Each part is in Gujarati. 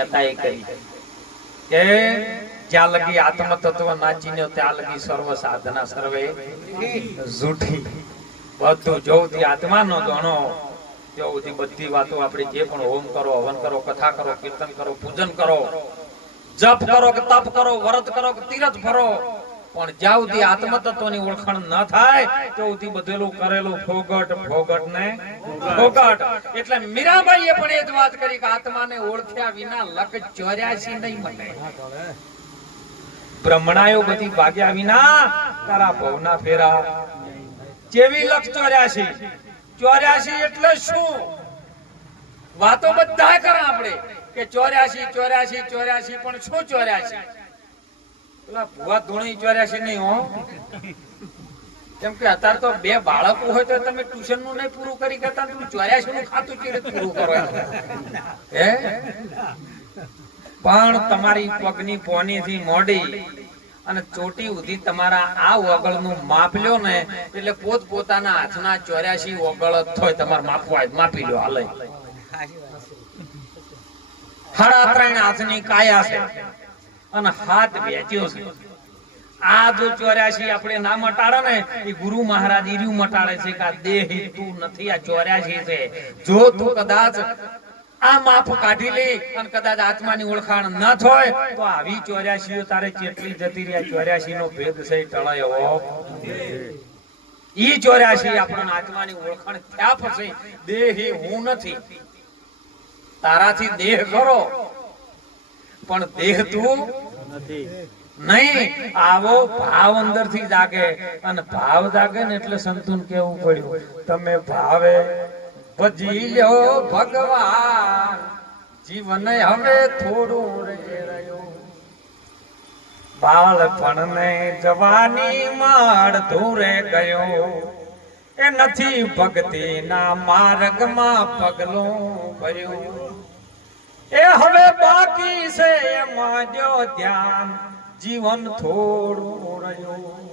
મહેતાએ કહી કે જ્યાં લગી આત્મ તત્વ નાચીને ત્યાં લગી સર્વ સાધના સર્વે જૂઠી. બધું જોવતી આત્મા નો ગણો જોવતી બધી વાતો આપણે જે પણ હોમ કરો, હવન કરો, કથા કરો, કીર્તન કરો, પૂજન કરો, જપ કરો કે તપ કરો, વ્રત કરો કે તીરથ ફરો, પણ જ્યાં સુધી આત્મ તત્વની ઓળખાણ ન થાય તો સુધી બધેલું કરેલું ફોગટ ફોગટ ને ફોગટ. એટલે મીરાબાઈએ પણ એ જ વાત કરી કે આત્માને ઓળખ્યા વિના લક 84 નહીં મળે. બ્રહ્મણાયો બધી ભાગ્યા વિના તારા ભવના ફેરા જેવી લક 84. 84 એટલે શું? વાતો બધા કરે આપણે કે 84 84 84, પણ શું 84? પેલા ભુવા ધોણી 84 નહીં હો. કેમ કે અત્યારે તો 2 બાળકો હોય તો તમે ટ્યુશન નું નહીં પૂરું કરી કરતા, તમે 84 નું ખાતું કેવી રીતે પૂરું કરો? હે પણ તમારી પગની પોની થી મોડી અને ચોટી સુધી તમારા આ ઓગળનું માપ લ્યો ને એટલે પોત પોતાના હાથના 84 ઓગળ થાય. તમારે માપવા માપી લો. હાલે 3.5 હાથની કાયા છે અને હાથ વેચ્યો છે. આ જો 84 આપણે ના મટાડે ને એ ગુરુ મહારાજ ઈર્યું મટાડે છે કે આ દેહ તું નથી, આ 84 છે. જો તું કદાચ આ માપ કાઢી લે અને કદાચ આત્માની ઓળખાણ ન થાય તો આવી 84 તારે કેટલી જતી રહ્યા. 84 નો ભેદ છે ટળાયો. ઈ 84 આપણને આત્માની ઓળખાણ થયા પછી દેહ હું નથી. તારાથી દેહ કરો પણ દેહ તું નથી નહીં. આવો ભાવ અંદર થી જાગે અને ભાવ જાગે ને એટલે સંતુન કેવું પડ્યું તમે ભાવે ભજી લ્યો ભગવાન, જીવન હવે થોડું રહ્યું. બાળપણ ને જવાની માળ ધૂરે ગયો, એ નથી ભક્તિ ના માર્ગમાં પગલું ભર્યું. એ હવે બાકી છે એમાં જો ધ્યાન, જીવન થોડું રહ્યું.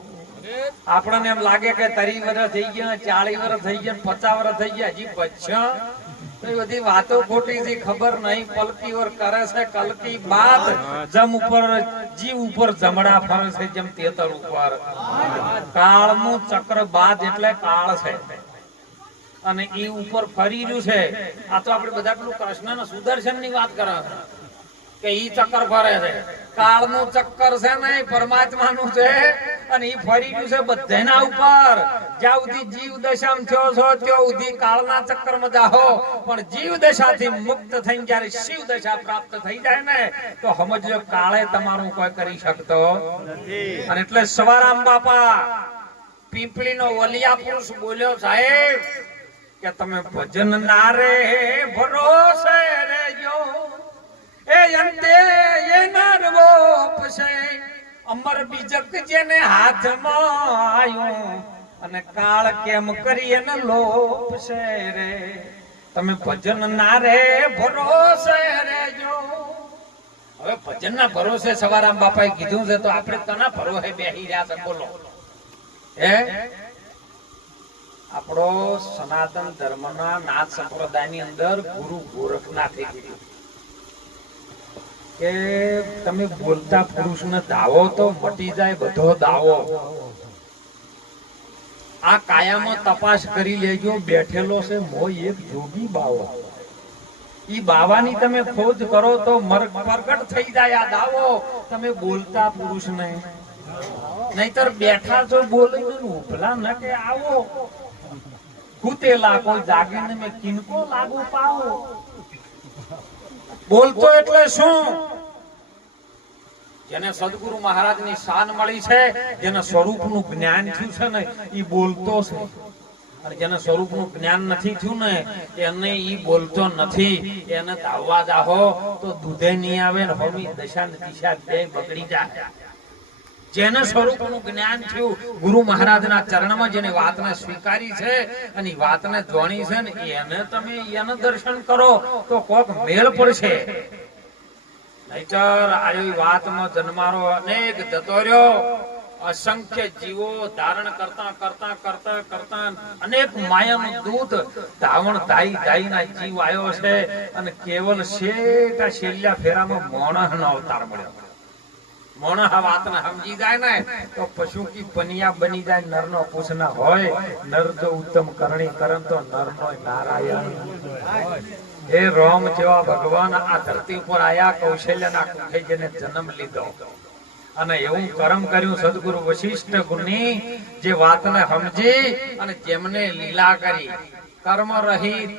આપણને એમ લાગે કે 30 વર્ષ થઈ ગયા, 40 વર્ષ થઈ ગયા, 50 વર્ષ થઈ ગયા, હજી બચ્ચા તો એ બધી વાતો ખોટી છે. ખબર નહીં પલકી ઓર કરે છે કલકી બાદ, જમ ઉપર જીવ ઉપર જમડા ફરે છે જેમ તેતર ઉપર. કાળનું ચક્ર બાદ એટલે કાળ છે અને એ ઉપર ફરી રહ્યું છે. આ તો આપણે બધા પેલું કૃષ્ણ સુદર્શન ની વાત કરે કે ઈ ચક્કર ફરે છે. કાળનું ચક્કર છે ને પરમાત્માનું છે અને ઈ ફરી રહ્યું છે બધાના ઉપર. જ્યાં સુધી જીવ દશામાં થયો છો ત્યાં સુધી કાળના ચક્કરમાં જાઓ, પણ જીવ દશાથી મુક્ત થઈને જ્યારે શિવ દશા પ્રાપ્ત થઈ જાય ને તો સમજો કાળે તમારું કોઈ કરી શકતો નથી. અને એટલે સવારામ બાપા પીપળીનો વલિયા પુરુષ બોલ્યો સાહેબ કે તમે ભજન ના રે ભરોસે રેજો, એ અંતે એ નરવો પસે અમર બીજક જેને હાથમાં આયો, અને કાળ કેમ કરીએ ને લોપસે રે. તમે ભજન ના રે ભરોસે રેજો. હવે ભજન ના ભરોસે સવારામ બાપાએ કીધું છે તો આપણે તના ભરોસે બેહી રહ્યા છે. બોલો હે આપણો સનાતન ધર્મના નાથ સંપ્રદાયની અંદર ગુરુ ગોરખનાથે કીધું કે તમે બોલતા પુરુષને દાવો તો મટી જાય બધો દાવો. આ કાયામાં તપાસ કરી લેજો. બેઠેલો છે મોય એક જોગી બાવો. ઈ બાવાની તમે ખોજ કરો તો પ્રગટ થઈ જાય આ દાવો. તમે બોલતા પુરુષને નહીતર બેઠા છો બોલીને ઉપલા ન કે આવો કૂતેલા કોઈ જાગીને મેં કિનકો લાગુ પાવો. બોલતો એટલે શું? જેને સદગુરુ મહારાજ ની શાન મળી છે, જેને સ્વરૂપ નું જ્ઞાન થયું છે ને ઈ બોલતો છે. અને જેને સ્વરૂપ નું જ્ઞાન નથી થયું ને એને ઈ બોલતો નથી. એને દાવવા જાહો તો દૂધે નહીં આવે ને હમી દશા ને દિશા બે બગડી જાય. જેને સ્વરૂપ નું જ્ઞાન થયું, ગુરુ મહારાજના ચરણમાં જેને વાતને સ્વીકારી છે અને વાતને જોણી છે ને એને તમે એને દર્શન કરો તો કોક મેળ પડશે. નહીતર આવી વાતમાં જન્મારો અનેક જતો રહ્યો અસંખ્ય જીવો ધારણ કરતા કરતા કરતા કરતા અનેક માયાનું દૂત ધાવણ ધાઈ ધાઈના જીવ આવ્યો છે અને કેવલ શેટા છેલ્લા ફેરામાં મોણસનો અવતાર મળ્યો. મોણસ આ વાતને સમજી જાય ને તો પશુ કી બનિયા બની જાય. નરનો પૂછના હોય, નર જો ઉત્તમ કરણી કરન તો નરનો નારાયણ. એ રોમ જેવા ભગવાન આ ધરતી ઉપર આયા, કૌશલ્યના કુખે જેને જન્મ લીધો અને એવું કર્મ કર્યું સદગુરુ વશિષ્ઠ ગુની જે વાતને સમજી અને જેમને લીલા કરી કર્મ રહિત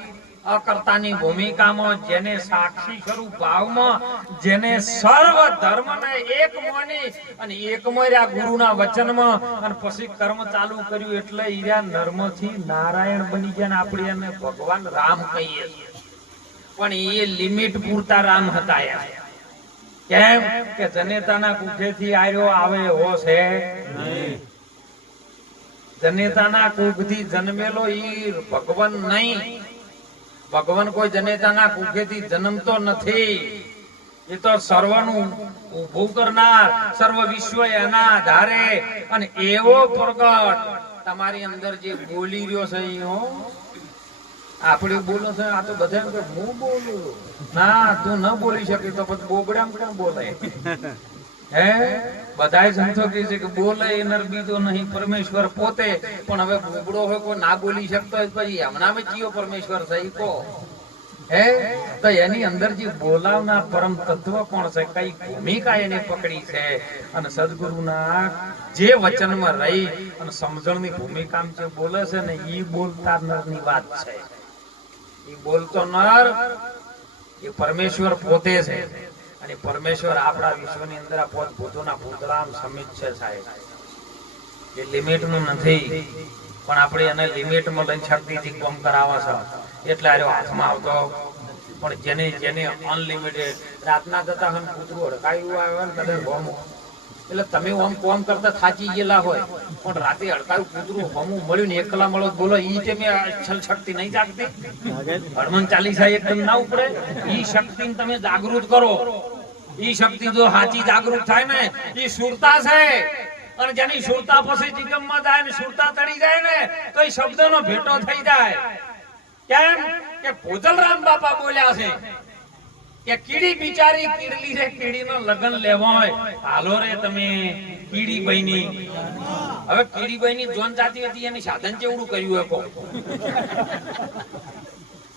અકર્તાની ભૂમિકામાં, જેને સાક્ષી સ્વરૂપ ભાવમાં, જેને સર્વ ધર્મને એક માની અને એક મોર્યા ગુરુના વચનમાં અને પછી કર્મ ચાલુ કર્યું એટલે ઈર્યા નર્મથી નારાયણ બની ગયા. આપણે એને ભગવાન રામ કહીએ પણ એ લિમિટ પૂરતા રામ હતા. કેમ કે જનેતાના કુખેથી આવ્યો આવે એવો છે નહીં. જનેતાના કુખથી જન્મેલો ઈ ભગવાન નહીં. ભગવાન કોઈ જનેતાના કુખેથી જન્મતો નથી. એ તો સર્વનું ઉભું કરનાર, સર્વ વિશ્વ એના આધારે અને એવો પ્રગટ તમારી અંદર જે બોલી રહ્યો છે આપણે બોલો છે. આ તો બધા કે હું બોલું ના, તું ન બોલી શકી તો પછી બોબડામ કેમ બોલાય? હે બધાય સંતો કહે છે કે બોલે એનર બીજો નહીં પરમેશ્વર પોતે. પણ હવે બોબડો હોય કોઈ ના બોલી શકતો હોય પછી એમનામાં કયો પરમેશ્વર છે ઈ કો? હે તો એની અંદર જે બોલાવનાર પરમ તત્વ કોણ છે, કઈ ભૂમિકા એને પકડી છે અને સદગુરુના જે વચનમાં રહી અને સમજણની ભૂમિકામાં જે બોલે છે ને ઈ બોલતા નરની વાત છે. ઈ બોલતો નર એ પરમેશ્વર પોતે છે અને પરમેશ્વર આપણા વિશ્વની અંદર આ પોત ભૂતોના ભૂતરામ સમિત છે સાહેબ. એ લિમિટનું નથી પણ આપણે એને લિમિટમાં લઈને શક્તિથી કામ કરાવે છે એટલે આર્યો હાથમાં આવતો. પણ જેને જેને અનલિમિટેડ રાતના જતા હમ કૂતરું હડકાયું આવે ને કદાચ હોમું એટલે તમે આમ કોમ કરતા થાચી ગયેલા હોય પણ રાતે હડકાયું કૂતરું હોમું મળ્યું ને એકલા મળો બોલો ઈ તે મેં છલ શક્તિ નહીં જાગતી. હનુમાન ચાલીસા એકદમ ના ઉપડે. ઈ શક્તિને તમે જાગૃત કરો. ઈ શક્તિ જો સાચી જાગૃત થાય ને ઈ સુરતા છે અને જેની સુરતા પછી નિગમમાં જાય ને સુરતા તળી જાય ને તો એ શબ્દનો ભેટો થઈ જાય. કેમ કે ભોજલરામ બાપા બોલ્યા છે કે કીડી બિચારી કીડલી છે, કીડીનો લગન લેવો હોય હાલો રે તમે કીડીબાઈની. હવે કીડીબાઈની જોન જાતી હતી એની સાધન કેવડું કર્યું હકો?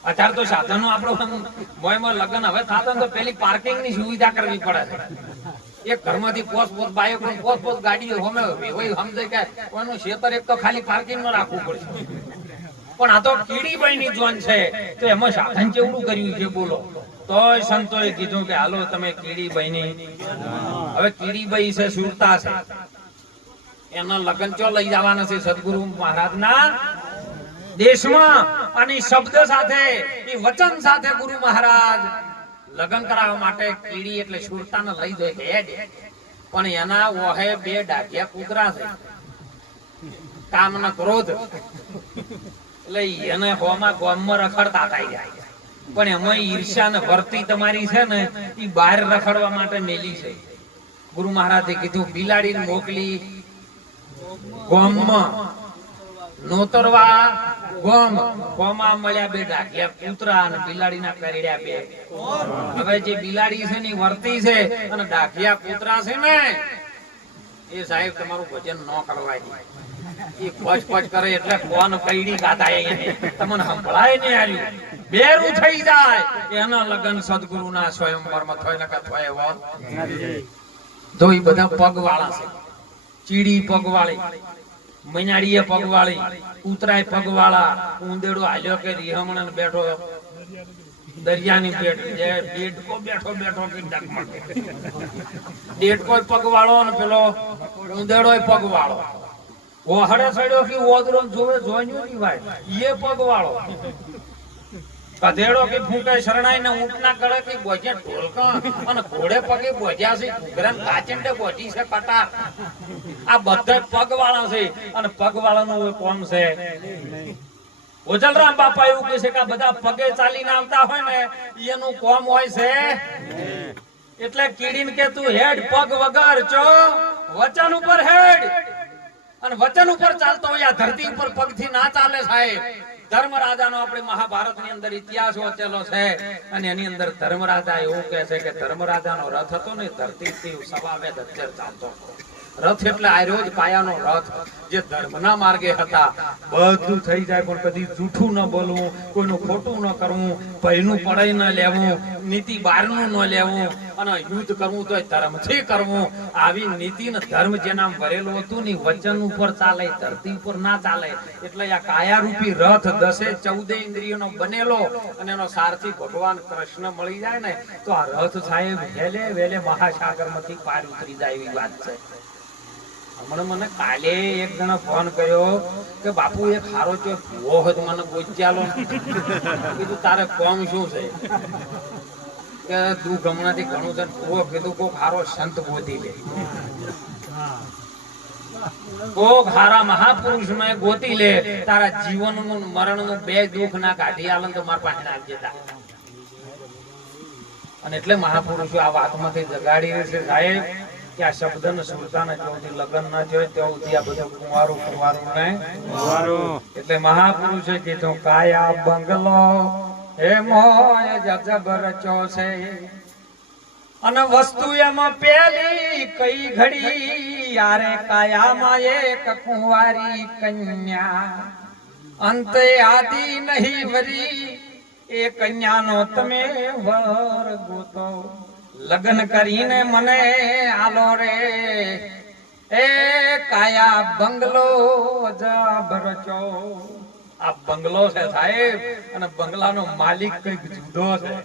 અત્યારે તો સાધનો આપણો મોયમાં લગન હવે થતા તો પેલી પાર્કિંગ ની સુવિધા કરવી પડે છે. એક ઘરમાંથી પોસ બાઈક પોસ ગાડીઓ હમે હોય સમજે કે કોઈનું ખેતર એક તો ખાલી પાર્કિંગ માં રાખવું પડશે. પણ આ તો કીડીબાઈ ની જોન છે તો એમાં સાધન કેવડું કર્યું છે બોલો? તોય સંતોએ કીધું કે હાલો તમે કીડીબાઈ ની. હવે કીડીબાઈ છે સુરતા છે, એના લગન ચો લઈ જવાના છે સદગુરુ મહારાજ ના દેશમાં અને શબ્દ સાથે એ વચન સાથે ગુરુ મહારાજ લગન કરાવવા માટે કીડી એટલે સુરતાને લઈ જાય કે પણ એના ઓહે બે ડાઢિયા કૂતરા છે કામ ના ક્રોધ એટલે એને હોમાં ગોમમાં રખડતા થઈ જાય. પણ એમાં ઈર્ષ્યા ને વર્તી તમારી છે ને એ બહાર રખડવા માટે મેલી છે. ગુરુ મહારાજે કીધું બિલાડી મોકલી ગોમમાં નોતરવા. ગોમાં મળ્યા બે ડાઢિયા કૂતરા અને બિલાડીના કરડ્યા બે. હવે જે બિલાડી છે ને વર્તી છે અને ડાઢિયા કૂતરા છે ને એ સાહેબ તમારું ભજન ન કરવાય. એ પચ પચ કરે એટલે કોણ કઈડી ગાતા તમને સંભળાય નહીં. આવ્યું બેરું થઈ જાય એના લગન સદગુરુના સ્વયંવરમાં થાય નકા થાય વાત. તો એ બધા પગવાળા છે. ચીડી પગવાળી, મૈનાડીએ પગવાળી, કૂતરાય પગવાળા, ઉંદેડો હાલ્યો કે રીહમણ બેઠો દરિયાની પેટ ડેડકો બેઠો બેઠો કે ડેડકો પગવાળો ને પેલો ઉંદેડો પગવાળો. ઓહડે સડ્યો કે ઓદરો જોવે જોઈન્યું નહીં ભાઈ એ પગવાળો. કધેડો કે ફૂંકે શરણાઈ ને ઊંટના ગળે કે બોજ્યા ઢોલકા અને ઘોડે પગે બોજ્યા છે ઘુઘરા કાચિંડે બોજી છે કટાર. આ બધા પગવાળા છે અને પગવાળાનું કોમ છે. ભોજલરામ બાપા એવું કહે છે કે આ બધા પગે ચાલીને આવતા હોય ને એનું કોમ હોય છે. એટલે કીડીને કે તું હેડ પગ વગર ચો વચન ઉપર હેડ અને વચન ઉપર ચાલતો હોય આ ધરતી ઉપર પગથી ના ચાલે સાહેબ. ધર્મરાજાનો આપણે મહાભારતની અંદર ઇતિહાસ વાંચેલો છે અને એની અંદર ધર્મરાજા એવું કહે છે કે ધર્મરાજાનો રથ હતો ને ધરતીથી સવાવેદ અક્ષર ચાલતો હતો. રથ એટલે આર્યો જ કાયાનો રથ જે ધર્મના માર્ગે હતા. બધું થઈ જાય પણ કદી જૂઠું ન બોલવું, કોઈનું ખોટું ન કરવું, ભયનું પડાઈ ન લેવું, નીતિ બહારનું ન લેવું અને યુદ્ધ કરવું તો ધર્મથી કરવું. આવી નીતિ ને ધર્મ જેનામ ભરેલું હતું ને વચન ઉપર ચાલે, ધરતી ઉપર ના ચાલે. એટલે આ કાયારૂપી રથ 10-14 ઇન્દ્રિયોનો બનેલો અને એનો સારથી ભગવાન કૃષ્ણ મળી જાય ને તો આ રથ સાહેબ વેલે વેલે મહાસાગરમાંથી પાર ઉતરી જાય એવી વાત છે. હમણાં મને કાલે એક જણા ફોન કર્યો કે બાપુ એક હારો ચો ભૂવો હોય તો મને ગોચ્યાલો. કીધું તારે કોમ શું છે કે તું ગમણાથી ઘણું છે ભૂવો. કીધું કોક હારો સંત ગોતી લે, કોક હારા મહાપુરુષ ને ગોતી લે. તારા જીવનનું મરણનું બે દુઃખ ના કાઢી આલન તો મારા પાસે નાખી દેતા. અને એટલે મહાપુરુષો આ વાતમાંથી જગાડી છે સાહેબ કે આ શબ્દ ને સુરતા ને જ્યાં લગ્ન ના થયો ત્યાં સુધી આ બધું કુંવારું ને એટલે મહાપુરુષે કીધું કાયા બંગલો હે મોય જબર રચો છે અને વસ્તુ એમાં પેલી કઈ ઘડી યારે કાયામાં એક કુંવારી કન્યા અંતે આદિ નહીં વરી એ કન્યાનો તમે વર ગોતો લગ્ન કરીને મને આલો રે એ કાયા બંગલો જબરચો. આ બંગલો છે સાહેબ અને બંગલાનો માલિક કઈક જુદો છે.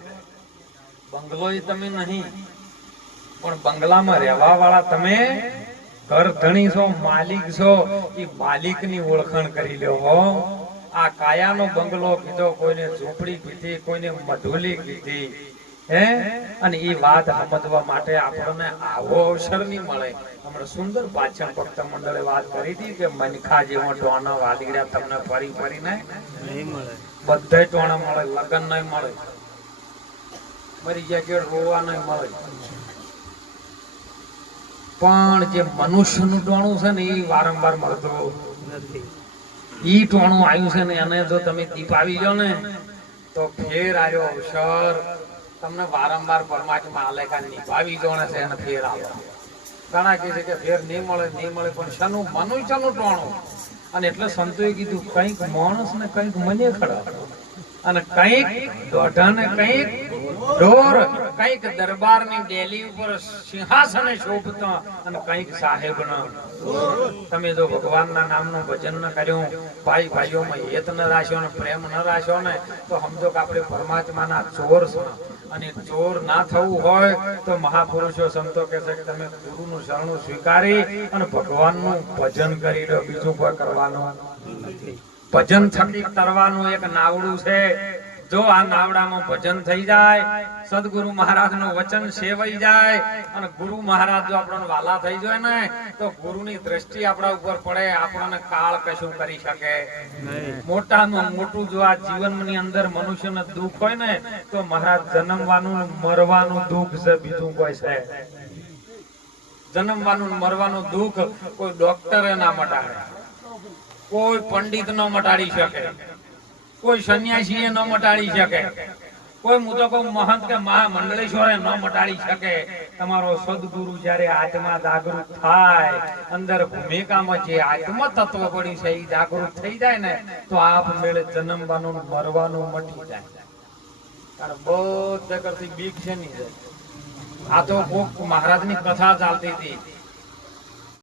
બંગલો એ તમે નહીં પણ બંગલામાં રહેવા વાળા તમે ઘર ધણી છો, માલિક છો. એ માલિક ની ઓળખાણ કરી લો. આ કાયાનો બંગલો કીધો, કોઈને ઝૂંપડી કીધી, કોઈને મઢોલી કીધી હે. અને એ વાત સમજવા માટે આપણને આવો અવસર નહીં મળે. હમણાં સુંદર પાછળ ભક્ત મંડળે વાત કરી હતી કે મનખા જેવો ટોણા વાલીડ્યા તમને ફરી ફરીને નહીં મળે. બધા ટોણા મળે, લગ્ન નહીં મળે, મરી ગયા કે રોવા નહીં મળે. પણ જે મનુષ્યનું ટોણું છે ને એ વારંવાર મળતું નથી. ઈ ટોણું આવ્યું છે ને એને જો તમે દીપાવી લો ને તો ફેર આવ્યો અવસર તમને વારંવાર પરમાત્મા આલેખા નિભાવી જોણે છે અને ફેર આવે. ઘણા કહે છે કે ફેર નહીં મળે પણ શાનું મનુષ્યનું ટોણું. અને એટલે સંતોએ કીધું કંઈક માણસ ને કંઈક મને ખડા અને કંઈક દોઢા ને કંઈક ઢોર, કંઈક દરબારની ડેલી ઉપર સિંહાસને શોભતા અને કંઈક સાહેબના. તમે જો ભગવાનના નામનું ભજન ન કર્યું, ભાઈ ભાઈઓમાં હેત ન રાખ્યો ને પ્રેમ ન રાખ્યો ને તો સમજો કે આપણે પરમાત્માના ચોર છે. અને ચોર ના થવું હોય તો મહાપુરુષો સંતો કહે છે કે તમે ગુરુનું શરણું સ્વીકારી અને ભગવાનનું ભજન કરી લો, બીજું કોઈ કરવાનું નથી. ભજન થકી તરવાનું એક નાવડું છે. જો આ નાવડામાં ભજન થઈ જાય, સદગુરુ મહારાજ નું વચન સેવાઈ જાય અને ગુરુ મહારાજ જો આપણને વાલા થઈ જાય ને તો ગુરુની દ્રષ્ટિ આપણા ઉપર પડે, આપણને કાળ કશું કરી શકે નહીં. મોટામાં મોટું જો આ જીવનની અંદર મનુષ્યને દુઃખ હોય ને તો મહારાજ જન્મવાનું મરવાનું દુઃખ છે, બીજું કોઈ છે. જન્મવાનું મરવાનું દુઃખ કોઈ ડોક્ટરે ના મટાડે, કોઈ પંડિત ન મટાડી શકે, કોઈ સંન્યાસી ન મટાડી શકે, કોઈ હું તો કહું મહંત કે મહામંડળેશ્વરે ન મટાડી શકે. તમારો સદગુરુ જયારે આત્મા જાગૃત થાય, અંદર ભૂમિકામાં જે આત્મ તત્વ પડ્યું છે એ જાગૃત થઈ જાય ને તો આપમેળે જન્મવાનું મરવાનું મટી જાય. કારણ બહુ જગતથી બીક છે નહીં. આ તો કોક મહારાજની કથા ચાલતી હતી